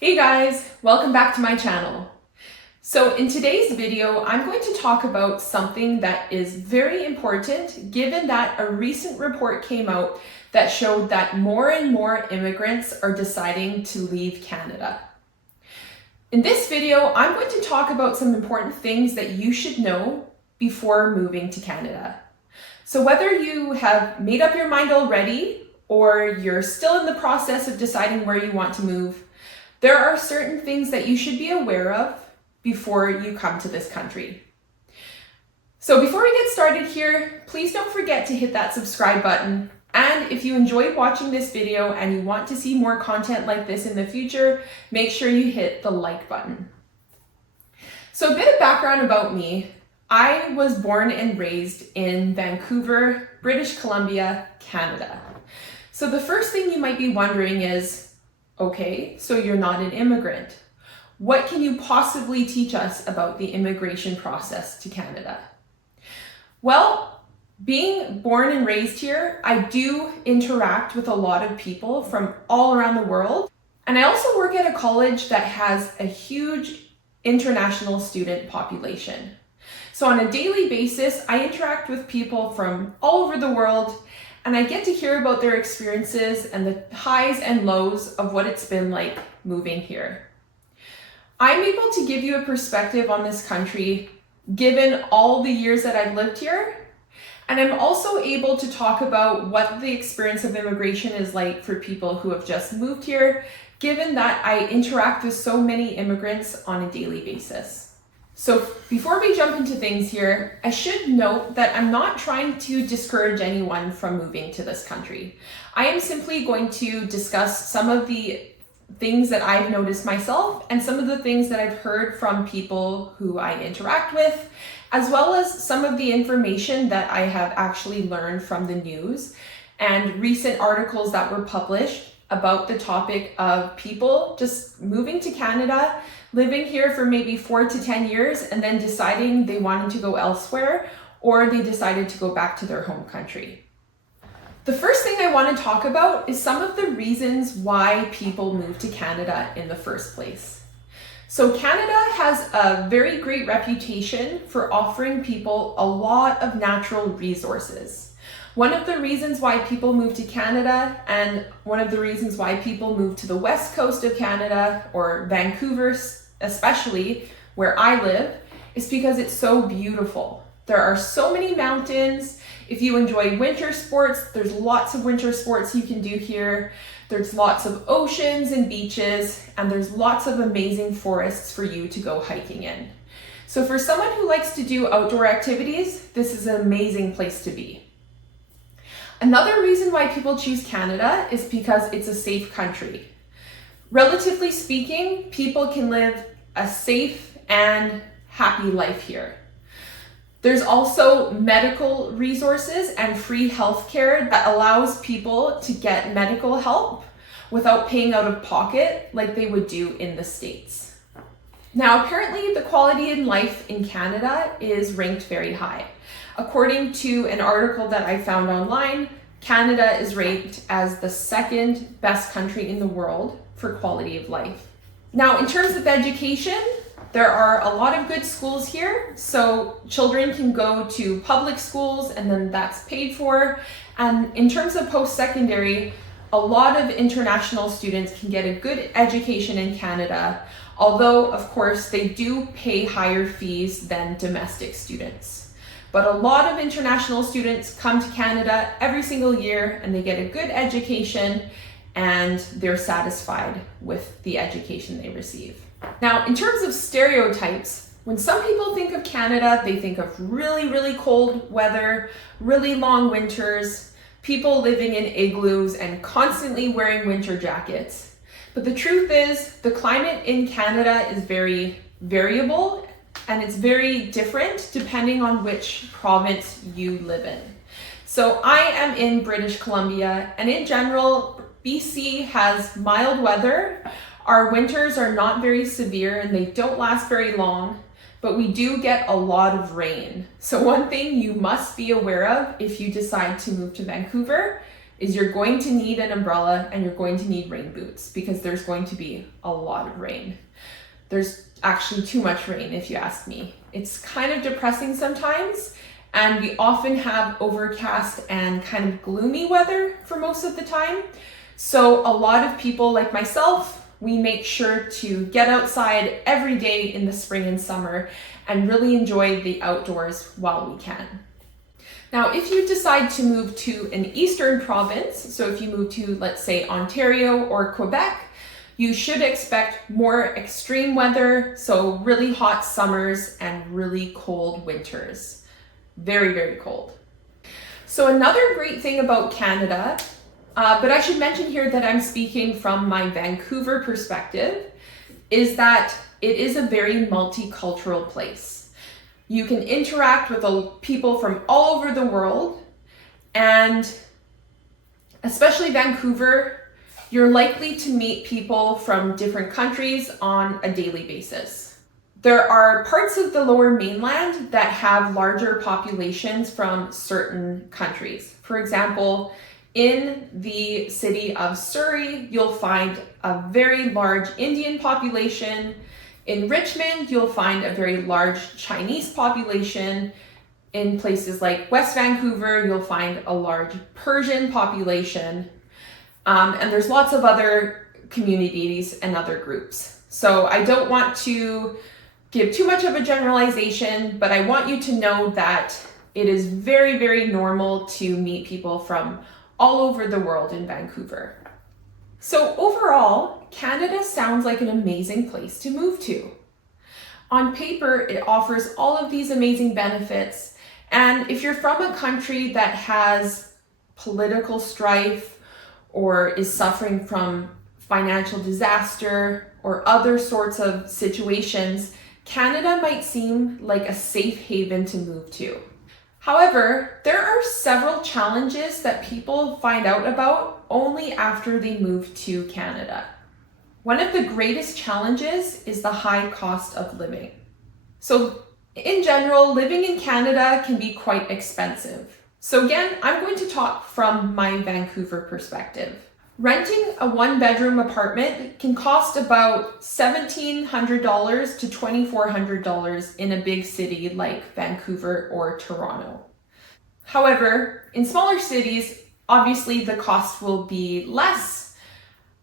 Hey guys, welcome back to my channel. So in today's video, I'm going to talk about something that is very important given that a recent report came out that showed that more and more immigrants are deciding to leave Canada. In this video, I'm going to talk about some important things that you should know before moving to Canada. So whether you have made up your mind already or you're still in the process of deciding where you want to move, there are certain things that you should be aware of before you come to this country. So before we get started here, please don't forget to hit that subscribe button. And if you enjoyed watching this video and you want to see more content like this in the future, make sure you hit the like button. So a bit of background about me. I was born and raised in Vancouver, British Columbia, Canada. So the first thing you might be wondering is, okay, so you're not an immigrant. What can you possibly teach us about the immigration process to Canada? Well, being born and raised here, I do interact with a lot of people from all around the world. And I also work at a college that has a huge international student population. So on a daily basis, I interact with people from all over the world, and I get to hear about their experiences and the highs and lows of what it's been like moving here. I'm able to give you a perspective on this country given all the years that I've lived here. And I'm also able to talk about what the experience of immigration is like for people who have just moved here, given that I interact with so many immigrants on a daily basis. So before we jump into things here, I should note that I'm not trying to discourage anyone from moving to this country. I am simply going to discuss some of the things that I've noticed myself and some of the things that I've heard from people who I interact with, as well as some of the information that I have actually learned from the news and recent articles that were published about the topic of people just moving to Canada, living here for maybe 4 to 10 years, and then deciding they wanted to go elsewhere, or they decided to go back to their home country. The first thing I want to talk about is some of the reasons why people move to Canada in the first place. So Canada has a very great reputation for offering people a lot of natural resources. One of the reasons why people move to Canada, and one of the reasons why people move to the west coast of Canada, or Vancouver especially, where I live, is because it's so beautiful. There are so many mountains. If you enjoy winter sports, there's lots of winter sports you can do here. There's lots of oceans and beaches, and there's lots of amazing forests for you to go hiking in. So for someone who likes to do outdoor activities, this is an amazing place to be. Another reason why people choose Canada is because it's a safe country. Relatively speaking, people can live a safe and happy life here. There's also medical resources and free healthcare that allows people to get medical help without paying out of pocket like they would do in the States. Now, apparently the quality in life in Canada is ranked very high. According to an article that I found online, Canada is ranked as the second best country in the world for quality of life. Now, in terms of education, there are a lot of good schools here. So children can go to public schools and then that's paid for. And in terms of post-secondary, a lot of international students can get a good education in Canada, although of course they do pay higher fees than domestic students. But a lot of international students come to Canada every single year and they get a good education and they're satisfied with the education they receive. Now, in terms of stereotypes, when some people think of Canada, they think of really, really cold weather, really long winters, people living in igloos and constantly wearing winter jackets. But the truth is, the climate in Canada is very variable and it's very different depending on which province you live in. So I am in British Columbia, and in general, BC has mild weather. Our winters are not very severe and they don't last very long, but we do get a lot of rain. So one thing you must be aware of if you decide to move to Vancouver is you're going to need an umbrella and you're going to need rain boots because there's going to be a lot of rain. There's actually too much rain if you ask me. It's kind of depressing sometimes, and we often have overcast and kind of gloomy weather for most of the time. So a lot of people like myself, we make sure to get outside every day in the spring and summer and really enjoy the outdoors while we can. Now, if you decide to move to an eastern province, so if you move to, let's say, Ontario or Quebec, you should expect more extreme weather, so really hot summers and really cold winters. Very, very cold. So another great thing about Canada, but I should mention here that I'm speaking from my Vancouver perspective, is that it is a very multicultural place. You can interact with people from all over the world, and especially Vancouver, you're likely to meet people from different countries on a daily basis. There are parts of the Lower Mainland that have larger populations from certain countries. For example, in the city of Surrey, you'll find a very large Indian population. In Richmond, you'll find a very large Chinese population. In places like West Vancouver, you'll find a large Persian population. And there's lots of other communities and other groups. So I don't want to give too much of a generalization, but I want you to know that it is very, very normal to meet people from all over the world in Vancouver. So overall, Canada sounds like an amazing place to move to. On paper, it offers all of these amazing benefits. And if you're from a country that has political strife or is suffering from financial disaster or other sorts of situations, Canada might seem like a safe haven to move to. However, there are several challenges that people find out about only after they move to Canada. One of the greatest challenges is the high cost of living. So in general, living in Canada can be quite expensive. So again, I'm going to talk from my Vancouver perspective. Renting a one-bedroom apartment can cost about $1,700 to $2,400 in a big city like Vancouver or Toronto. However, in smaller cities, obviously the cost will be less.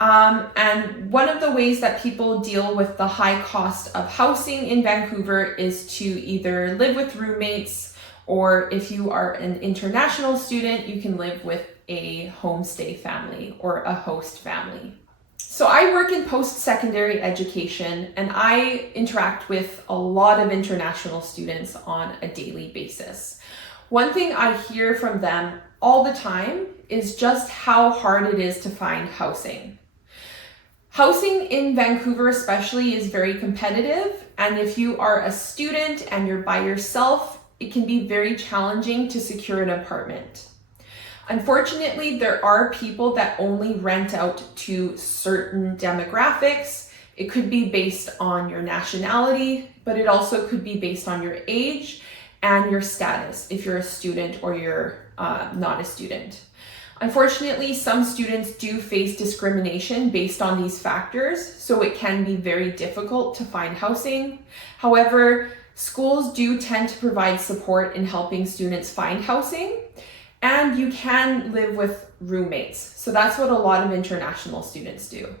And one of the ways that people deal with the high cost of housing in Vancouver is to either live with roommates, or if you are an international student, you can live with a homestay family or a host family. So I work in post-secondary education, and I interact with a lot of international students on a daily basis. One thing I hear from them all the time is just how hard it is to find housing. Housing in Vancouver especially is very competitive, and if you are a student and you're by yourself, it can be very challenging to secure an apartment. Unfortunately, there are people that only rent out to certain demographics. It could be based on your nationality, but it also could be based on your age and your status, if you're a student or you're not a student. Unfortunately, some students do face discrimination based on these factors, so it can be very difficult to find housing. However, schools do tend to provide support in helping students find housing, and you can live with roommates. So that's what a lot of international students do.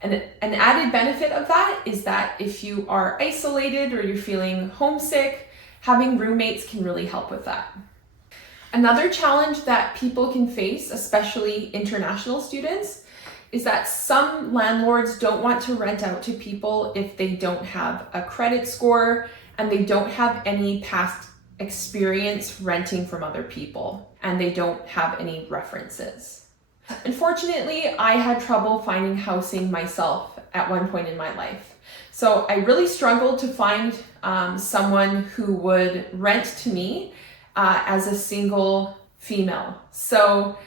And an added benefit of that is that if you are isolated or you're feeling homesick, having roommates can really help with that. Another challenge that people can face, especially international students, is that some landlords don't want to rent out to people if they don't have a credit score and they don't have any past experience renting from other people, and they don't have any references. Unfortunately, I had trouble finding housing myself at one point in my life. So I really struggled to find someone who would rent to me as a single female. So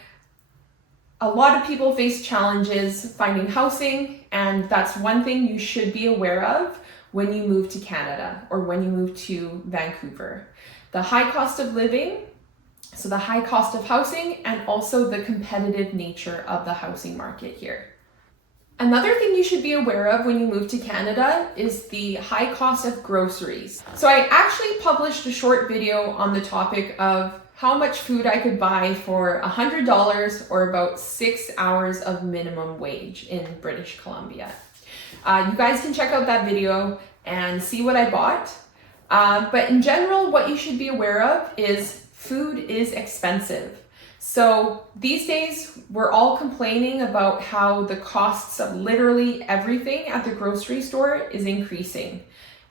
a lot of people face challenges finding housing, and that's one thing you should be aware of when you move to Canada or when you move to Vancouver. The high cost of living, So the high cost of housing and also the competitive nature of the housing market here. Another thing you should be aware of when you move to Canada is the high cost of groceries. So I actually published a short video on the topic of how much food I could buy for $100 or about 6 hours of minimum wage in British Columbia. You guys can check out that video and see what I bought. But in general, what you should be aware of is food is expensive. So these days, we're all complaining about how the costs of literally everything at the grocery store is increasing.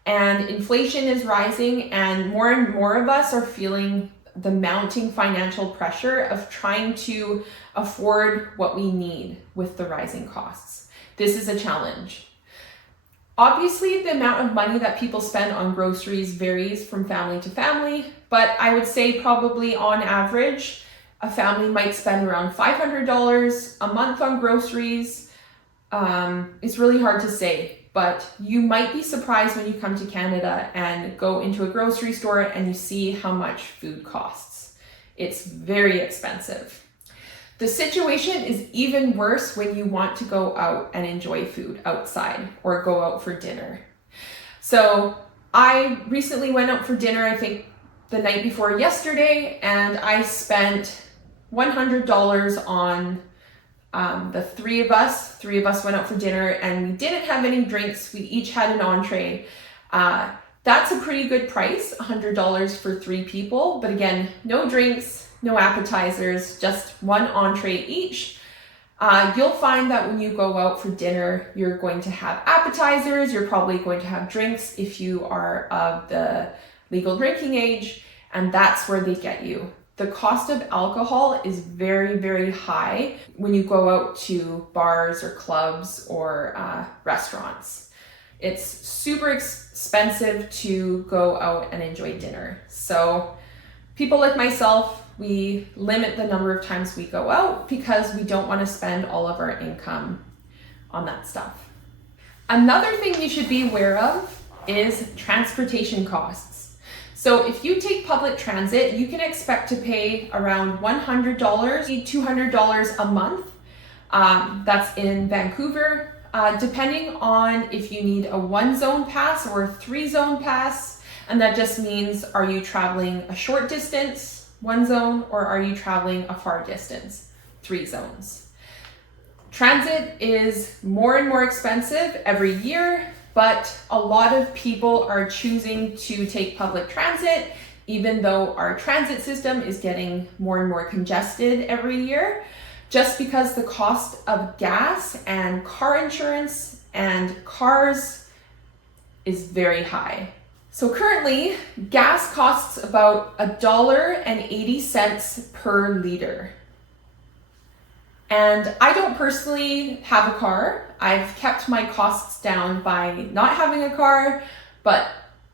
And inflation is rising, and more of us are feeling the mounting financial pressure of trying to afford what we need with the rising costs. This is a challenge. Obviously, the amount of money that people spend on groceries varies from family to family, but I would say probably on average, a family might spend around $500 a month on groceries. It's really hard to say, but you might be surprised when you come to Canada and go into a grocery store and you see how much food costs. It's very expensive. The situation is even worse when you want to go out and enjoy food outside or go out for dinner. So I recently went out for dinner, I think the night before yesterday, and I spent $100 on the three of us. Three of us went out for dinner and we didn't have any drinks. We each had an entree. That's a pretty good price, $100 for 3 people. But again, no drinks, no appetizers, just one entree each. You'll find that when you go out for dinner, you're going to have appetizers. You're probably going to have drinks if you are of the legal drinking age, and that's where they get you. The cost of alcohol is very, very high when you go out to bars or clubs or restaurants. It's super expensive to go out and enjoy dinner. So people like myself, we limit the number of times we go out because we don't want to spend all of our income on that stuff. Another thing you should be aware of is transportation costs. So if you take public transit, you can expect to pay around $100, $200 a month. That's in Vancouver, depending on if you need a 1-zone pass or a 3-zone pass. And that just means, are you traveling a short distance, 1 zone, or are you traveling a far distance, 3 zones? Transit is more and more expensive every year, but a lot of people are choosing to take public transit, even though our transit system is getting more and more congested every year, just because the cost of gas and car insurance and cars is very high. So currently, gas costs about $1.80 per liter. And I don't personally have a car. I've kept my costs down by not having a car, but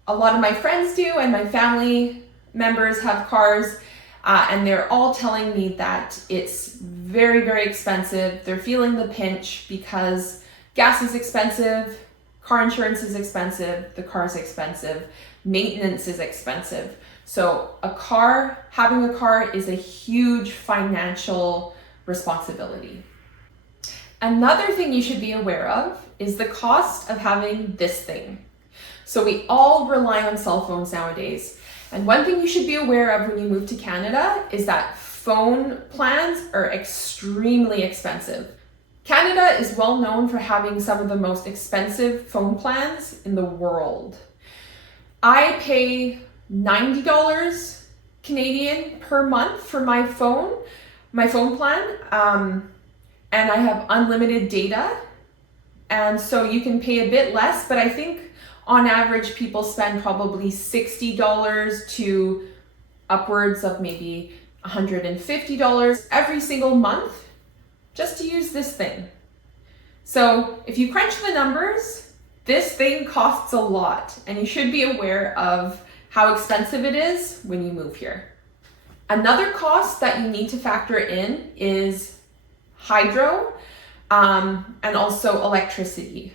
a lot of my friends do, and my family members have cars, and they're all telling me that it's very, very expensive. They're feeling the pinch because gas is expensive, car insurance is expensive, the car is expensive, maintenance is expensive. So having a car is a huge financial responsibility. Another thing you should be aware of is the cost of having this thing. So we all rely on cell phones nowadays. And one thing you should be aware of when you move to Canada is that phone plans are extremely expensive. Canada is well known for having some of the most expensive phone plans in the world. I pay $90 Canadian per month for my phone plan. And I have unlimited data. And so you can pay a bit less, but I think on average, people spend probably $60 to upwards of maybe $150 every single month just to use this thing. So if you crunch the numbers, this thing costs a lot, and you should be aware of how expensive it is when you move here. Another cost that you need to factor in is hydro, and also electricity.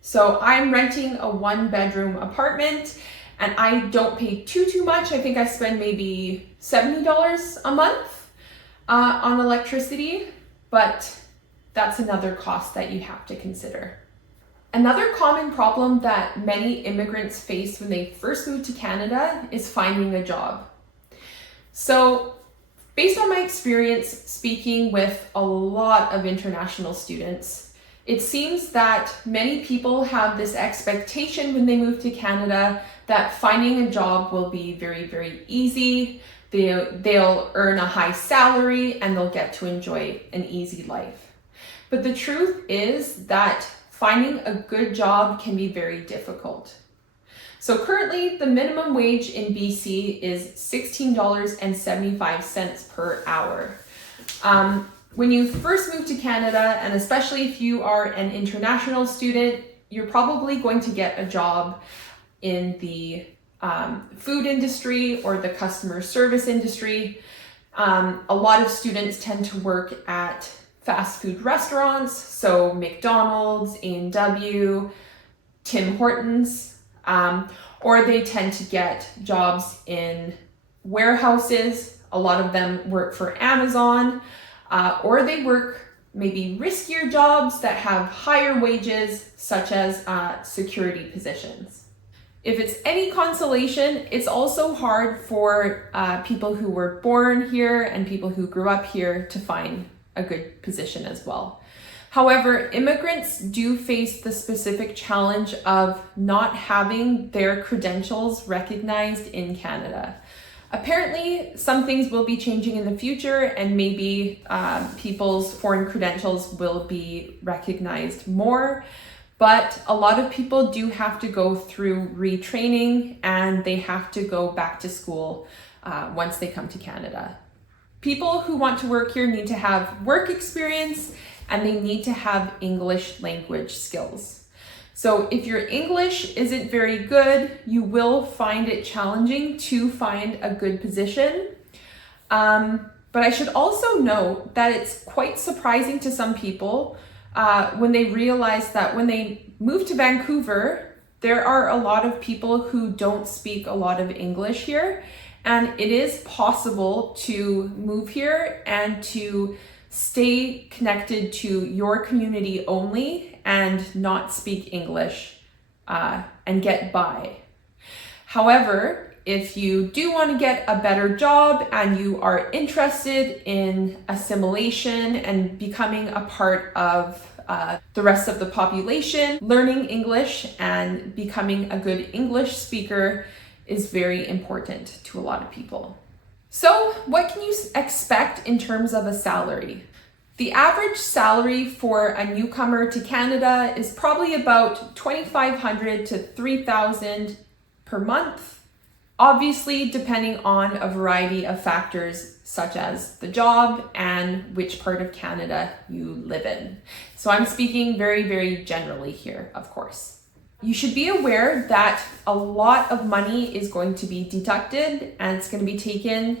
So I'm renting a 1-bedroom apartment, and I don't pay too much. I think I spend maybe $70 a month on electricity, but that's another cost that you have to consider. Another common problem that many immigrants face when they first move to Canada is finding a job. So, based on my experience speaking with a lot of international students, it seems that many people have this expectation when they move to Canada that finding a job will be very easy. They'll earn a high salary and they'll get to enjoy an easy life. But the truth is that finding a good job can be very difficult. So currently, the minimum wage in BC is $16.75 per hour. When you first move to Canada, and especially if you are an international student, you're probably going to get a job in the food industry or the customer service industry. A lot of students tend to work at fast food restaurants, so McDonald's, A&W, Tim Hortons, or they tend to get jobs in warehouses. A lot of them work for Amazon, or they work maybe riskier jobs that have higher wages, such as security positions. If it's any consolation, it's also hard for people who were born here and people who grew up here to find a good position as well. However, immigrants do face the specific challenge of not having their credentials recognized in Canada. Apparently, some things will be changing in the future, and maybe people's foreign credentials will be recognized more. But a lot of people do have to go through retraining, and they have to go back to school once they come to Canada. People who want to work here need to have work experience, and they need to have English language skills. So if your English isn't very good, you will find it challenging to find a good position. But I should also note that it's quite surprising to some people when they realize that when they move to Vancouver, there are a lot of people who don't speak a lot of English here. And it is possible to move here and to stay connected to your community only and not speak English and get by. However, if you do want to get a better job and you are interested in assimilation and becoming a part of the rest of the population, learning English and becoming a good English speaker is very important to a lot of people. So what can you expect in terms of a salary? The average salary for a newcomer to Canada is probably about $2,500 to $3,000 per month, obviously depending on a variety of factors such as the job and which part of Canada you live in. So I'm speaking very generally here, of course. You should be aware that a lot of money is going to be deducted and it's going to be taken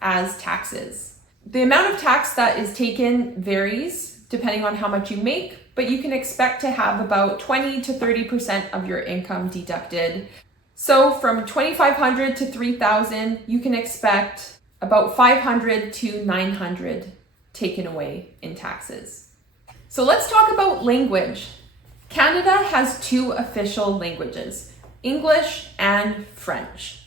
as taxes. The amount of tax that is taken varies depending on how much you make, but you can expect to have about 20 to 30% of your income deducted. So from $2,500 to $3,000, you can expect about $500 to $900 taken away in taxes. So let's talk about language. Canada has two official languages, English and French.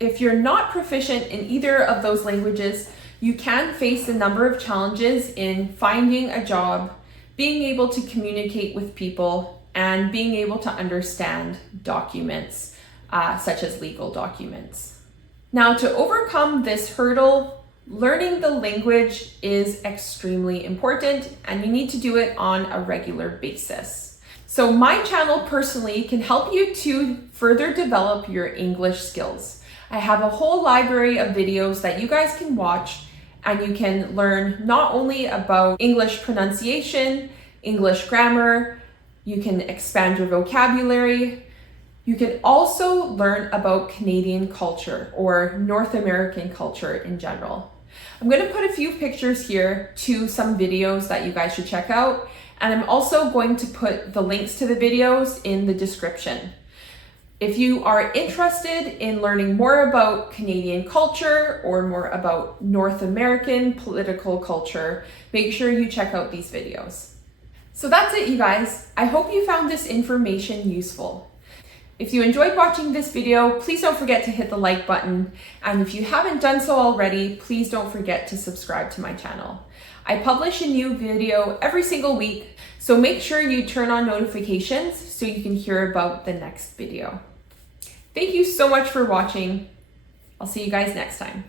If you're not proficient in either of those languages, you can face a number of challenges in finding a job, being able to communicate with people, and being able to understand documents, such as legal documents. Now, to overcome this hurdle, learning the language is extremely important, and you need to do it on a regular basis. So my channel personally can help you to further develop your English skills. I have a whole library of videos that you guys can watch, and you can learn not only about English pronunciation, English grammar, you can expand your vocabulary. You can also learn about Canadian culture or North American culture in general. I'm going to put a few pictures here to some videos that you guys should check out. And I'm also going to put the links to the videos in the description. If you are interested in learning more about Canadian culture or more about North American political culture, make sure you check out these videos. So that's it, you guys. I hope you found this information useful. If you enjoyed watching this video, please don't forget to hit the like button. And if you haven't done so already, please don't forget to subscribe to my channel. I publish a new video every single week, so make sure you turn on notifications so you can hear about the next video. Thank you so much for watching. I'll see you guys next time.